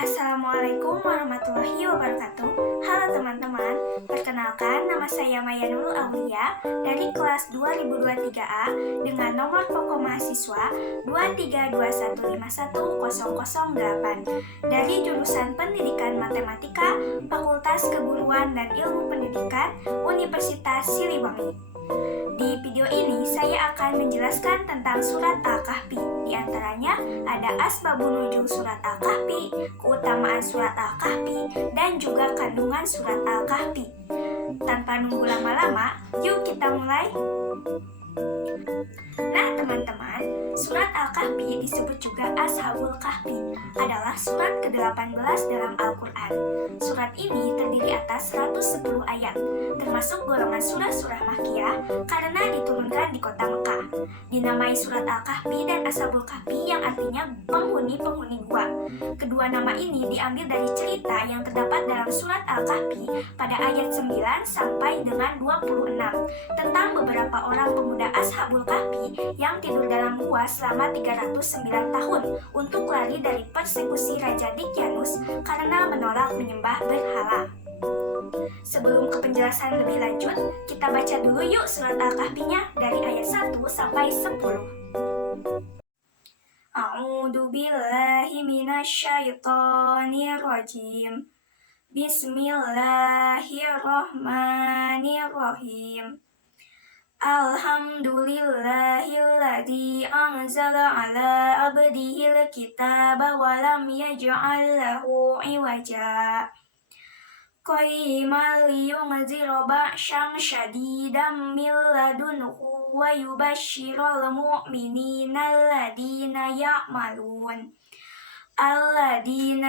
Assalamualaikum warahmatullahi wabarakatuh. Halo teman-teman, perkenalkan nama saya Maya Nurul Aulia dari kelas 2023A dengan nomor pokok mahasiswa 232151008 dari jurusan Pendidikan Matematika Fakultas Keguruan dan Ilmu Pendidikan Universitas Siliwangi. Di video ini saya akan menjelaskan tentang surat Al-Kahfi. Di antaranya ada asbabun nuzul surat Al-Kahfi, keutamaan surat Al-Kahfi, dan juga kandungan surat Al-Kahfi. Tanpa nunggu lama-lama, yuk kita mulai. Nah teman-teman, surat Al-Kahfi disebut juga Ashabul Kahfi, adalah surat ke-18 dalam Al-Quran. Surat ini terdiri atas 110 ayat, termasuk golongan surah-surah Makkiyah karena diturunkan di kota Mekah. Dinamai surat Al-Kahfi dan Ashabul Kahfi yang artinya penghuni-penghuni gua. Kedua nama ini diambil dari cerita yang terdapat dalam surat Al-Kahfi pada ayat 9 sampai dengan 26 tentang beberapa orang pemuda Ashabul Kahfi yang tidur dalam gua selama 309 tahun untuk lari dari persekusi Raja Dicyanus karena menolak menyembah berhala. Sebelum ke penjelasan lebih lanjut, kita baca dulu yuk surat Al-Kahfi-nya dari ayat 1 sampai 10. A'udzu billahi minasyaitonir rajim. Bismillahirrahmanirrahim. Alhamdulillahilladzi anzala ala abdihil kitaba wa lam yaj'al lahu iwaja. Qayyiman liyunzira ba'syan syadidan min ladunhu wa yubashshiral mu'minina alladina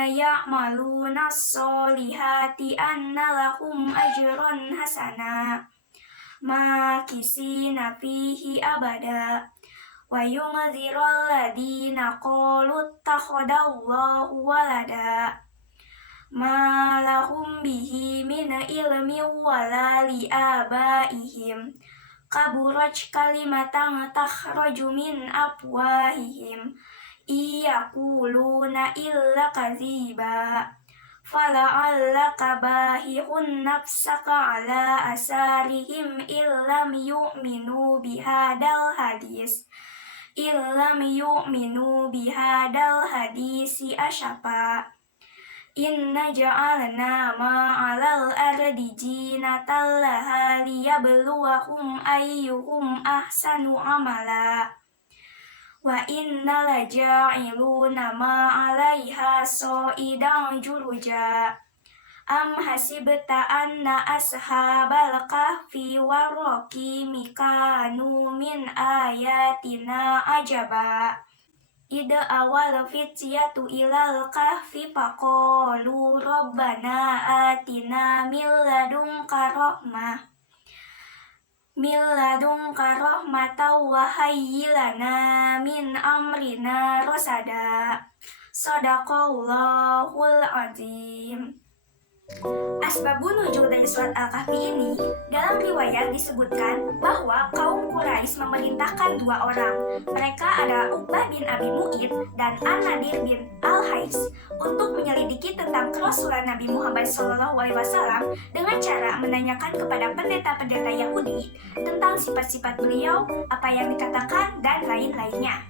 ya'maluna as-solihati anna lahum ajran hasana makisina fihi abada wa yunzirul ladina qalu ittakhadallahu walada ma lahum bihi min ilmin wala li abaihim kaburat kalimatan takhraju min afwahihim iyaquluna illa kadziba fala'allaka bahihun nafsaka ala asarihim illam yu'minu bihadal hadisi asyafa. Inna ja'alna ma'alal ardi jinatan laha liyabluwahum ayyuhum ahsanu amala wa inna laja'iluna ma'alaiha so'idan juruja. Am hasibta anna ashabal kahfi warraqimi kanu min ayatina ajaba. Ida awal fityatu ilal kahfi faqalu rabbana atina min ladunka rahmatan wa hayyi lana min amrina rasada. Shadaqallahul azim. Asbabun nuzul dari surat Al-Kahfi ini, dalam riwayat disebutkan bahwa kaum Quraisy memerintahkan dua orang. Mereka adalah Uqbah bin Abi Mu'id dan An-Nadir bin Al-Haris untuk menyelidiki tentang kerasulan Nabi Muhammad SAW dengan cara menanyakan kepada pendeta-pendeta Yahudi tentang sifat-sifat beliau, apa yang dikatakan, dan lain-lainnya.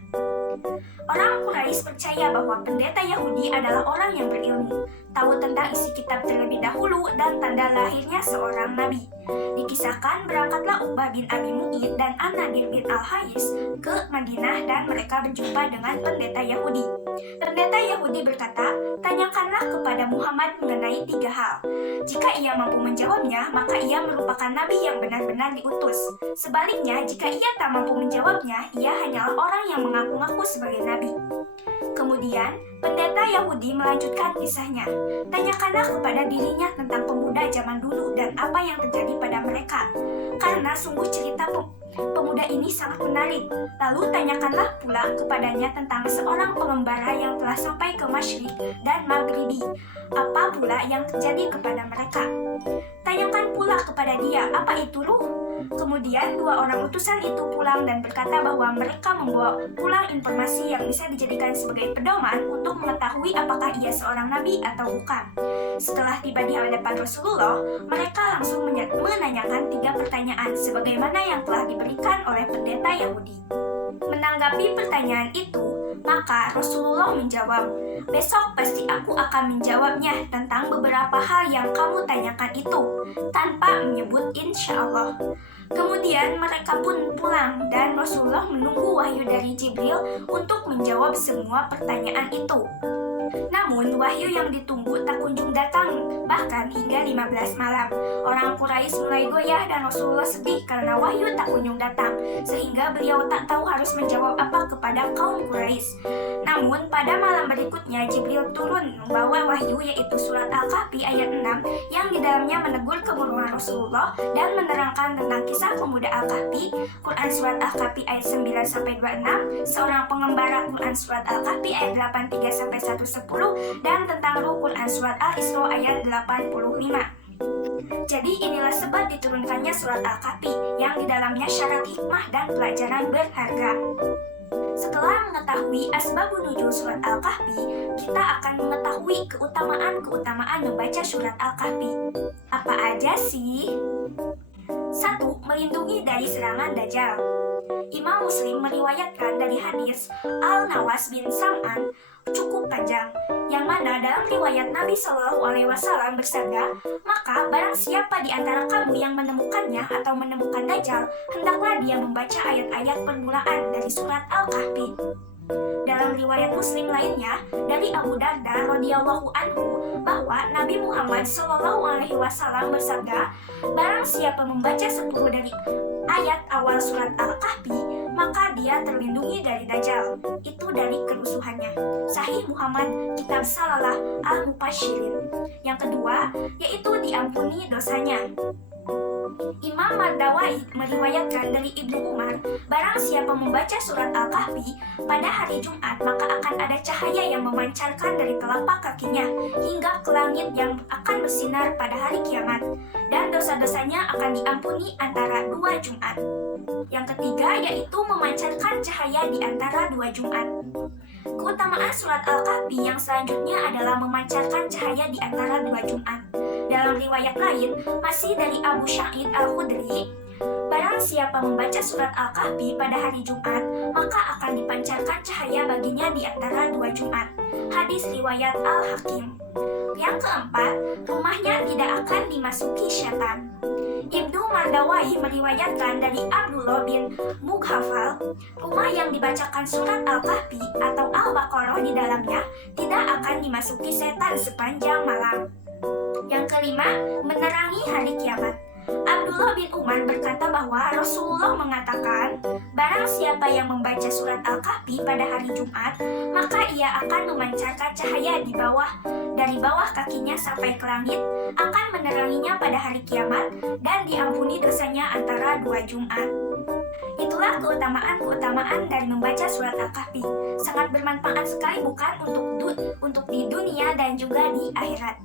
Orang Quraisy percaya bahwa pendeta Yahudi adalah orang yang berilmu, tahu tentang isi kitab terlebih dahulu dan tanda lahirnya seorang nabi. Dikisahkan berangkatlah Uqbah bin Abi Mu'id dan An-Nadir bin Al-Haris ke Madinah dan mereka berjumpa dengan pendeta Yahudi. Pendeta Yahudi berkata, tanyakanlah kepada Muhammad mengenai 3 hal. Jika ia mampu menjawabnya, maka ia merupakan nabi yang benar-benar diutus. Sebaliknya, jika ia tak mampu menjawabnya, ia hanyalah orang yang mengaku-ngaku sebagai nabi. Kemudian, pendeta Yahudi melanjutkan kisahnya. Tanyakanlah kepada dirinya tentang pemuda zaman dulu dan apa yang terjadi pada mereka. Karena sungguh cerita pemuda ini sangat menarik. Lalu tanyakanlah pula kepadanya tentang seorang pengembara yang telah sampai ke Masyriq dan Maghribi. Apa pula yang terjadi kepada mereka? Tanyakan pula kepada dia, apa itu ruh? Kemudian dua orang utusan itu pulang dan berkata bahwa mereka membawa pulang informasi yang bisa dijadikan sebagai pedoman untuk mengetahui apakah ia seorang nabi atau bukan. Setelah tiba di hadapan Rasulullah, mereka langsung menanyakan 3 pertanyaan sebagaimana yang telah diberikan oleh pendeta Yahudi. Menanggapi pertanyaan itu, maka Rasulullah menjawab, "Besok pasti aku akan menjawabnya tentang beberapa hal yang kamu tanyakan itu," tanpa menyebut insya Allah. Kemudian mereka pun pulang dan Rasulullah menunggu wahyu dari Jibril untuk menjawab semua pertanyaan itu. Namun wahyu yang ditunggu tak kunjung datang, bahkan hingga 15 malam. Orang Quraisy mulai goyah dan Rasulullah sedih karena wahyu tak kunjung datang, sehingga beliau tak tahu harus menjawab apa kepada kaum Quraisy. Namun pada malam berikutnya Jibril turun membawa wahyu yaitu surat Al-Kahfi ayat 6 yang di dalamnya menegur kemurungan Rasulullah dan menerangkan tentang kisah pemuda Al-Kahfi, Quran surat Al-Kahfi ayat 9-26, seorang pengembara Quran surat Al-Kahfi ayat 83-110 dan tentang ruh Quran surat Al-Isra ayat 85. Jadi inilah sebab diturunkannya surat Al-Kahfi yang di dalamnya syarat hikmah dan pelajaran berharga. Setelah mengetahui asbabun nuzul surat Al-Kahfi, kita akan mengetahui keutamaan-keutamaan membaca surat Al-Kahfi. Apa aja sih? 1. Melindungi dari serangan Dajjal. Imam Muslim meriwayatkan dari hadis Al-Nawas bin Sam'an cukup panjang, yang mana dalam riwayat Nabi SAW bersabda, "Maka barang siapa di antara kamu yang menemukannya atau menemukan Dajjal, hendaklah dia membaca ayat-ayat permulaan dari surat Al-Kahfi." Dalam riwayat Muslim lainnya dari Abu Darda radhiyallahu anhu bahwa Nabi Muhammad SAW bersabda, "Barang siapa membaca 10 dari ayat awal surat Al-Kahfi, maka dia terlindungi dari Dajjal, itu dari kerusuhannya." Sahih Muhammad, Kitab Salalah Al-Mubashirin. Yang kedua, yaitu diampuni dosanya. Imam Mardawai meriwayatkan dari Ibnu Umar, barang siapa membaca surat Al-Kahfi pada hari Jumat, maka akan ada cahaya yang memancarkan dari telapak kakinya hingga ke langit yang akan bersinar pada hari kiamat, dan dosa-dosanya akan diampuni antara 2 Jumat. Yang ketiga yaitu memancarkan cahaya di antara 2 Jumat. Keutamaan surat Al-Kahfi yang selanjutnya adalah memancarkan cahaya di antara 2 Jumat. Dalam riwayat lain, masih dari Abu Sa'id Al-Khudri, barang siapa membaca surat Al-Kahfi pada hari Jumat, maka akan dipancarkan cahaya baginya di antara 2 Jumat. Hadis riwayat Al-Hakim. Yang keempat, rumahnya tidak akan dimasuki syaitan. Ibnu Mardawai meriwayatkan dari Abdullah bin Mughafal, rumah yang dibacakan surat Al-Kahfi atau Al-Baqarah di dalamnya tidak akan dimasuki setan sepanjang malam. Yang kelima, menerangi hari kiamat. Abdullah bin Umar berkata bahwa Rasulullah mengatakan, barang siapa yang membaca surat Al-Kahfi pada hari Jumat, maka ia akan memancarkan cahaya dari bawah kakinya sampai ke langit, akan meneranginya pada hari kiamat, dan diampuni dosanya antara 2 Jumat. Itulah keutamaan-keutamaan dari membaca surat Al-Kahfi. Sangat bermanfaat sekali bukan untuk di dunia dan juga di akhirat.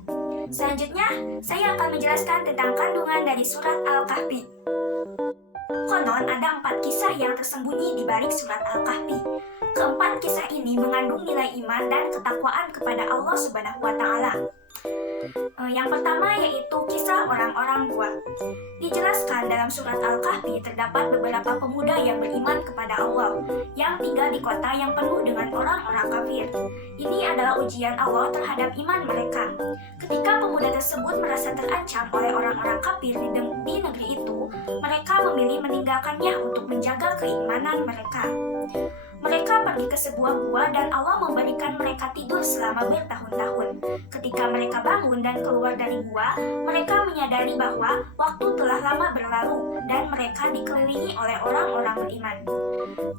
Selanjutnya, saya akan menjelaskan tentang kandungan dari surat Al-Kahfi. Konon ada 4 kisah yang tersembunyi di balik surat Al-Kahfi. Keempat kisah ini mengandung nilai iman dan ketakwaan kepada Allah Subhanahu wa Ta'ala. Yang pertama yaitu kisah orang-orang gua. Dijelaskan dalam surat Al-Kahfi terdapat beberapa pemuda yang beriman kepada Allah yang tinggal di kota yang penuh dengan orang-orang kafir. Ini adalah ujian Allah terhadap iman mereka. Ketika pemuda tersebut merasa terancam oleh orang-orang kafir di negeri itu, mereka memilih meninggalkannya untuk menjaga keimanan mereka. Mereka pergi ke sebuah gua dan Allah memberikan mereka tidur selama bertahun-tahun. Ketika mereka bangun dan keluar dari gua, mereka menyadari bahwa waktu telah lama berlalu dan mereka dikelilingi oleh orang-orang beriman.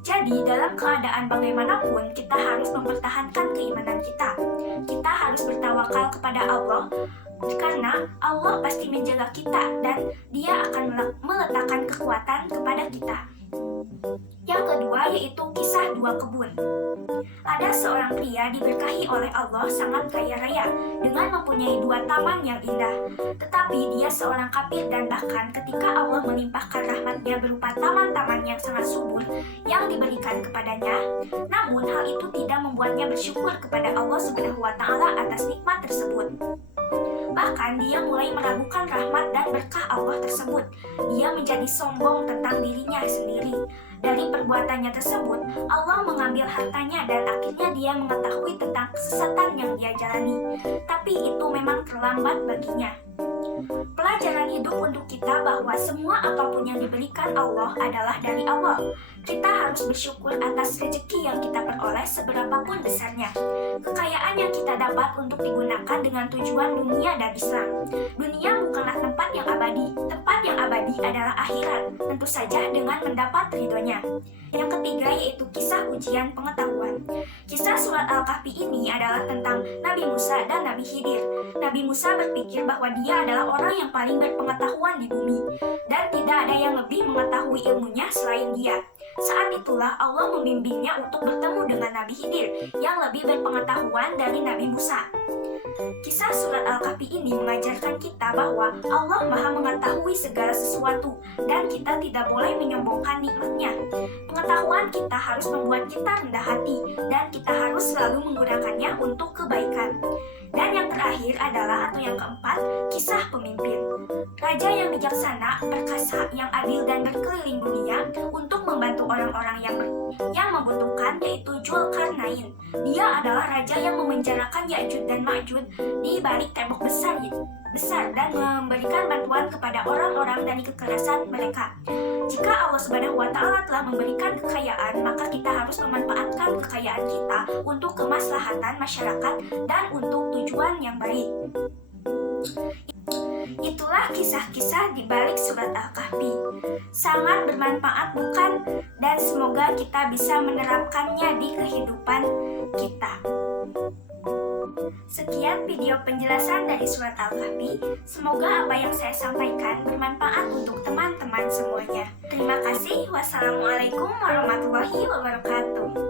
Jadi dalam keadaan bagaimanapun kita harus mempertahankan keimanan kita. Kita harus bertawakal kepada Allah karena Allah pasti menjaga kita dan Dia akan meletakkan kekuatan kepada kita. Yang kedua yaitu kisah kisah dua kebun. Ada seorang pria diberkahi oleh Allah sangat kaya raya dengan mempunyai dua taman yang indah. Tetapi dia seorang kafir dan bahkan ketika Allah melimpahkan rahmatnya berupa taman-taman yang sangat subur yang diberikan kepadanya, namun hal itu tidak membuatnya bersyukur kepada Allah Subhanahu wa Ta'ala atas nikmat tersebut. Bahkan dia mulai meragukan rahmat dan berkah Allah tersebut. Dia menjadi sombong tentang dirinya sendiri. Dari perbuatannya tersebut, Allah mengambil hartanya dan akhirnya dia mengetahui tentang kesesatan yang dia jalani. Tapi itu memang terlambat baginya. Pelajaran hidup untuk kita bahwa semua apapun yang diberikan Allah adalah dari Allah. Kita harus bersyukur atas rezeki yang kita peroleh seberapapun besarnya. Kekayaan yang kita dapat untuk digunakan dengan tujuan dunia dan Islam. Dunia bukanlah tempat yang abadi. Tempat yang abadi adalah akhirat, tentu saja dengan mendapat ridhonya. Yang ketiga yaitu kisah ujian pengetahuan. Kisah surat Al-Kahfi ini adalah tentang Nabi Musa dan Nabi Khidir. Nabi Musa berpikir bahwa dia adalah orang yang paling berpengetahuan di bumi dan tidak ada yang lebih mengetahui ilmunya selain dia. Saat itulah Allah membimbingnya untuk bertemu dengan Nabi Khidir yang lebih berpengetahuan dari Nabi Musa. Kisah surat Al-Kahfi ini mengajarkan kita bahwa Allah Maha mengetahui segala sesuatu dan kita tidak boleh menyombongkan nikmatnya. Pengetahuan kita harus membuat kita rendah hati dan kita harus selalu menggunakannya untuk kebaikan. Dan yang terakhir adalah atau yang keempat, kisah pemimpin. Raja yang bijaksana, perkasa, yang adil dan berkeliling dunia untuk membantu orang-orang yang membutuhkan yaitu Dzulkarnain. Dia adalah raja yang memenjarakan Ya'juj dan Ma'juj di balik tembok besar dan memberikan bantuan kepada orang-orang dari kekerasan mereka. Jika Allah Subhanahu wa Ta'ala telah memberikan kekayaan, maka kita harus memanfaatkan kekayaan kita untuk kemaslahatan masyarakat dan untuk tujuan yang baik. Itulah kisah-kisah di balik surat Al-Kahfi. Sangat bermanfaat bukan? Dan semoga kita bisa menerapkannya di kehidupan kita. Sekian video penjelasan dari surat Al-Kahfi. Semoga apa yang saya sampaikan bermanfaat untuk teman-teman semuanya. Terima kasih. Wassalamualaikum warahmatullahi wabarakatuh.